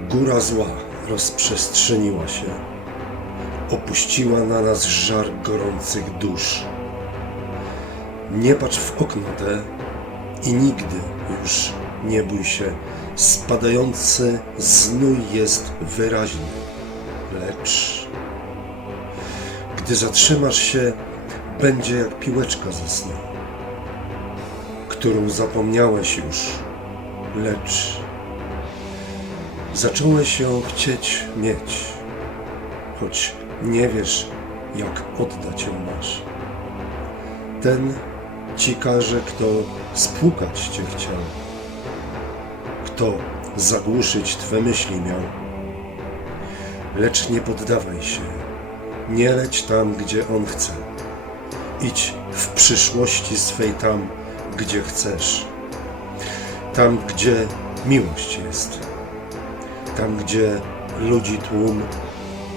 Góra zła rozprzestrzeniła się, opuściła na nas żar gorących dusz. Nie patrz w okno te i nigdy już nie bój się, spadający znój jest wyraźny, lecz gdy zatrzymasz się, będzie jak piłeczka ze snu, którą zapomniałeś już, lecz zacząłeś ją chcieć mieć, choć nie wiesz, jak oddać ją masz. Ten ci każe, kto spłukać cię chciał, kto zagłuszyć twe myśli miał. Lecz nie poddawaj się, nie leć tam, gdzie on chce. Idź w przyszłości swej tam, gdzie chcesz. Tam, gdzie miłość jest. Tam, gdzie ludzi tłum,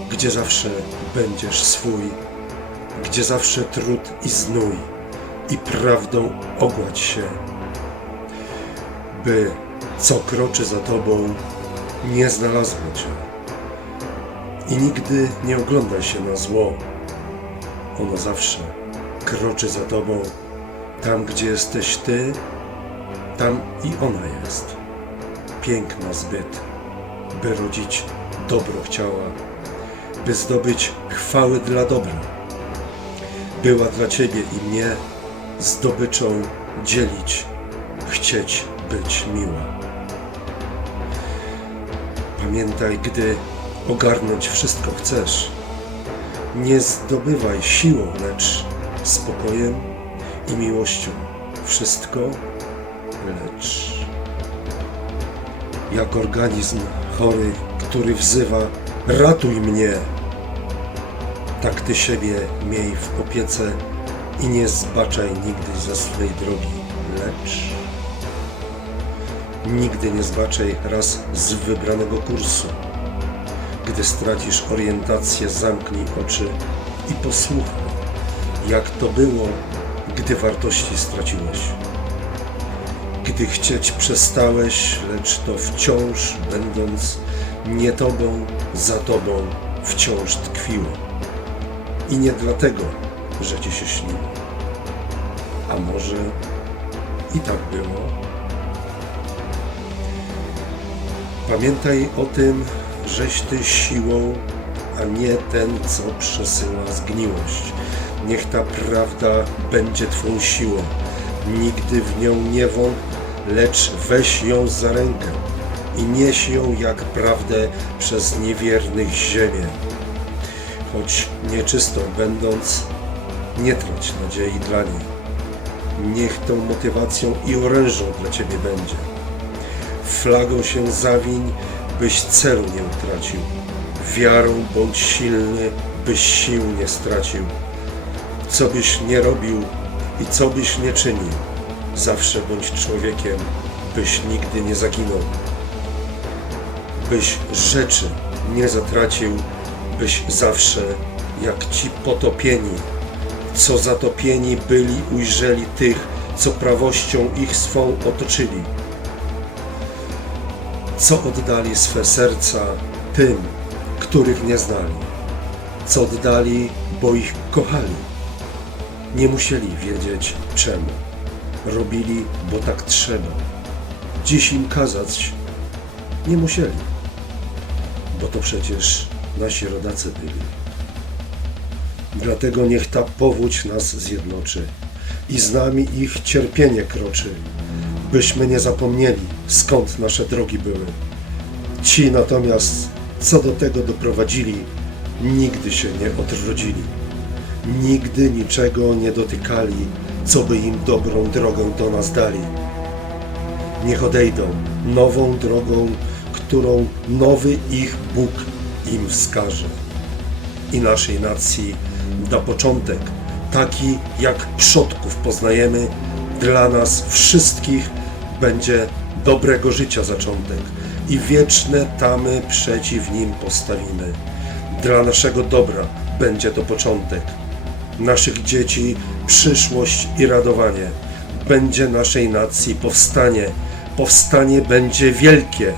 gdzie zawsze będziesz swój, gdzie zawsze trud i znój i prawdą ogładź się, by co kroczy za tobą nie znalazło cię. I nigdy nie oglądaj się na zło. Ono zawsze kroczy za tobą. Tam, gdzie jesteś ty, tam i ona jest. Piękna zbyt, by rodzić dobro chciała, by zdobyć chwały dla dobra. Była dla ciebie i mnie zdobyczą dzielić, chcieć być miła. Pamiętaj, gdy ogarnąć wszystko chcesz, nie zdobywaj siłą, lecz spokojem i miłością. Wszystko, lecz jak organizm chory, który wzywa ratuj mnie, tak ty siebie miej w opiece i nie zbaczaj nigdy ze swej drogi, lecz nigdy nie zbaczaj raz z wybranego kursu. Gdy stracisz orientację, zamknij oczy i posłuchaj, jak to było, gdy wartości straciłeś. Gdy chcieć przestałeś, lecz to wciąż, będąc nie tobą, za tobą, wciąż tkwiło. I nie dlatego, że ci się śniło. A może i tak było? Pamiętaj o tym, żeś ty siłą, a nie ten, co przesyła zgniłość. Niech ta prawda będzie twą siłą. Nigdy w nią nie wąt, lecz weź ją za rękę i nieś ją jak prawdę przez niewiernych ziemię. Choć nieczystą będąc, nie trać nadziei dla niej. Niech tą motywacją i orężą dla ciebie będzie flagą się zawiń, byś celu nie utracił. Wiarą bądź silny, byś sił nie stracił. Co byś nie robił i co byś nie czynił, zawsze bądź człowiekiem, byś nigdy nie zaginął. Byś rzeczy nie zatracił, byś zawsze jak ci potopieni, co zatopieni byli, ujrzeli tych, co prawością ich swą otoczyli co oddali swe serca tym, których nie znali, co oddali, bo ich kochali. Nie musieli wiedzieć czemu. Robili, bo tak trzeba. Dziś im kazać nie musieli, bo to przecież nasi rodacy byli. Dlatego niech ta powódź nas zjednoczy i z nami ich cierpienie kroczy, byśmy nie zapomnieli, skąd nasze drogi były. Ci natomiast, co do tego doprowadzili, nigdy się nie odrodzili. Nigdy niczego nie dotykali, co by im dobrą drogę do nas dali. Niech odejdą nową drogą, którą nowy ich Bóg im wskaże. I naszej nacji da początek, taki jak przodków poznajemy, dla nas wszystkich będzie dobrego życia zaczątek i wieczne tamy przeciw nim postawimy. Dla naszego dobra będzie to początek. Naszych dzieci przyszłość i radowanie. Będzie naszej nacji powstanie. Powstanie będzie wielkie.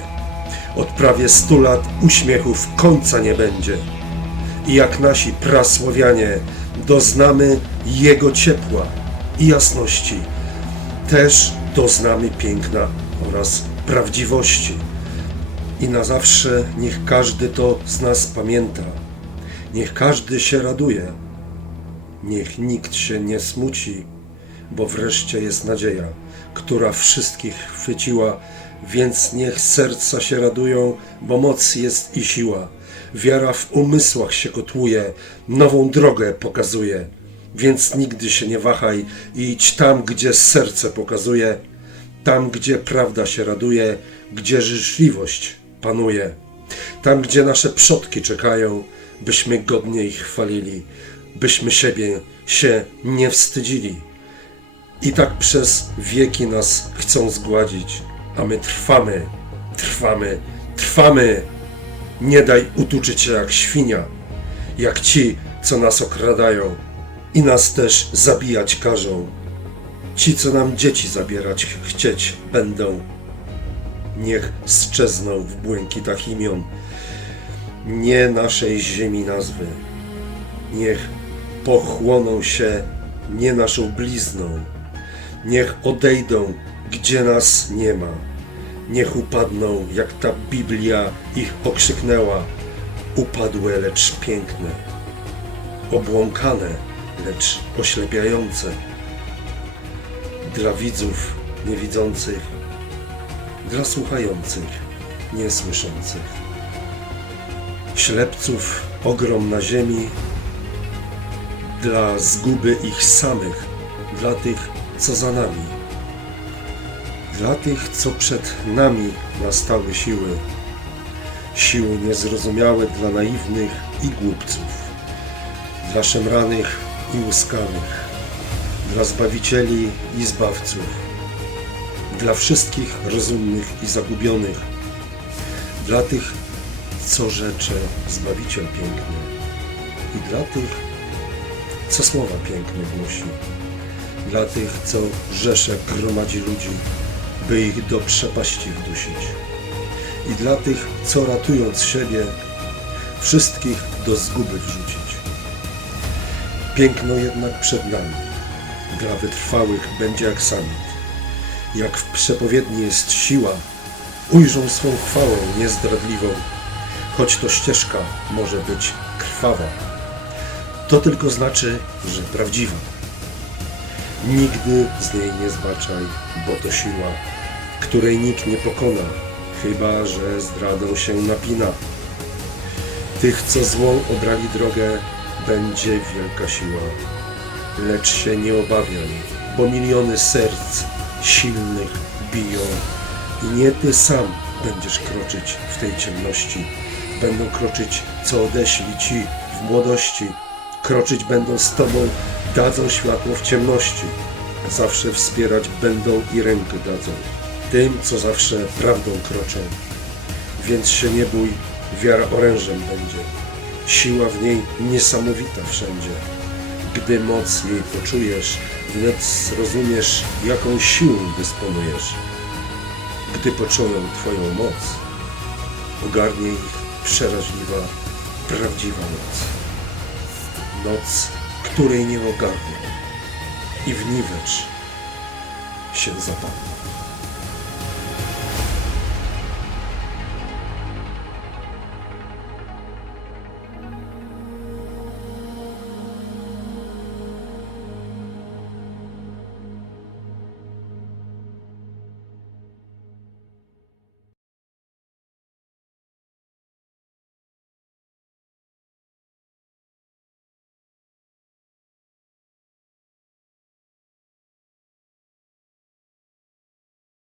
Od prawie stu lat uśmiechów końca nie będzie. I jak nasi prasłowianie doznamy Jego ciepła i jasności, też doznamy piękna oraz prawdziwości. I na zawsze niech każdy to z nas pamięta. Niech każdy się raduje. Niech nikt się nie smuci, bo wreszcie jest nadzieja, która wszystkich chwyciła, więc niech serca się radują, bo moc jest i siła. Wiara w umysłach się kotłuje, nową drogę pokazuje. Więc nigdy się nie wahaj i idź tam, gdzie serce pokazuje, tam, gdzie prawda się raduje, gdzie życzliwość panuje, tam, gdzie nasze przodki czekają, byśmy godnie ich chwalili, byśmy siebie się nie wstydzili. I tak przez wieki nas chcą zgładzić, a my trwamy, trwamy, trwamy. Nie daj utuczyć się jak świnia, jak ci, co nas okradają i nas też zabijać każą. Ci, co nam dzieci zabierać ch- chcieć będą, niech sczezną w błękitach imion, nie naszej ziemi nazwy. Niech pochłoną się nie naszą blizną, niech odejdą, gdzie nas nie ma. Niech upadną, jak ta Biblia ich okrzyknęła, upadłe, lecz piękne, obłąkane, lecz oślepiające. Dla widzów niewidzących, dla słuchających niesłyszących. Ślepców ogrom na ziemi, dla zguby ich samych, dla tych, co za nami, dla tych, co przed nami nastały siły, siły niezrozumiałe dla naiwnych i głupców, dla szemranych i łuskanych, dla zbawicieli i zbawców, dla wszystkich rozumnych i zagubionych, dla tych, co rzecze Zbawiciel piękny i dla tych, co słowa piękne głosi, dla tych, co rzesze gromadzi ludzi, by ich do przepaści wdusić i dla tych, co ratując siebie, wszystkich do zguby wrzucić. Piękno jednak przed nami, dla wytrwałych będzie jak samit. Jak w przepowiedni jest siła, ujrzą swą chwałę niezdradliwą, choć to ścieżka może być krwawa. To tylko znaczy, że prawdziwa. Nigdy z niej nie zbaczaj, bo to siła, której nikt nie pokona, chyba że zdradą się napina. Tych, co złą obrali drogę, będzie wielka siła. Lecz się nie obawiaj, bo miliony serc silnych biją i nie ty sam będziesz kroczyć w tej ciemności. Będą kroczyć, co odeszli ci w młodości. Kroczyć będą z tobą, dadzą światło w ciemności. Zawsze wspierać będą i rękę dadzą. Tym, co zawsze prawdą kroczą. Więc się nie bój, wiara orężem będzie. Siła w niej niesamowita wszędzie. Gdy moc jej poczujesz, wnet zrozumiesz, jaką siłą dysponujesz. Gdy poczują Twoją moc, ogarnie ich przeraźliwa, prawdziwa noc. Noc, której nie ogarną i w niwecz się zapadną.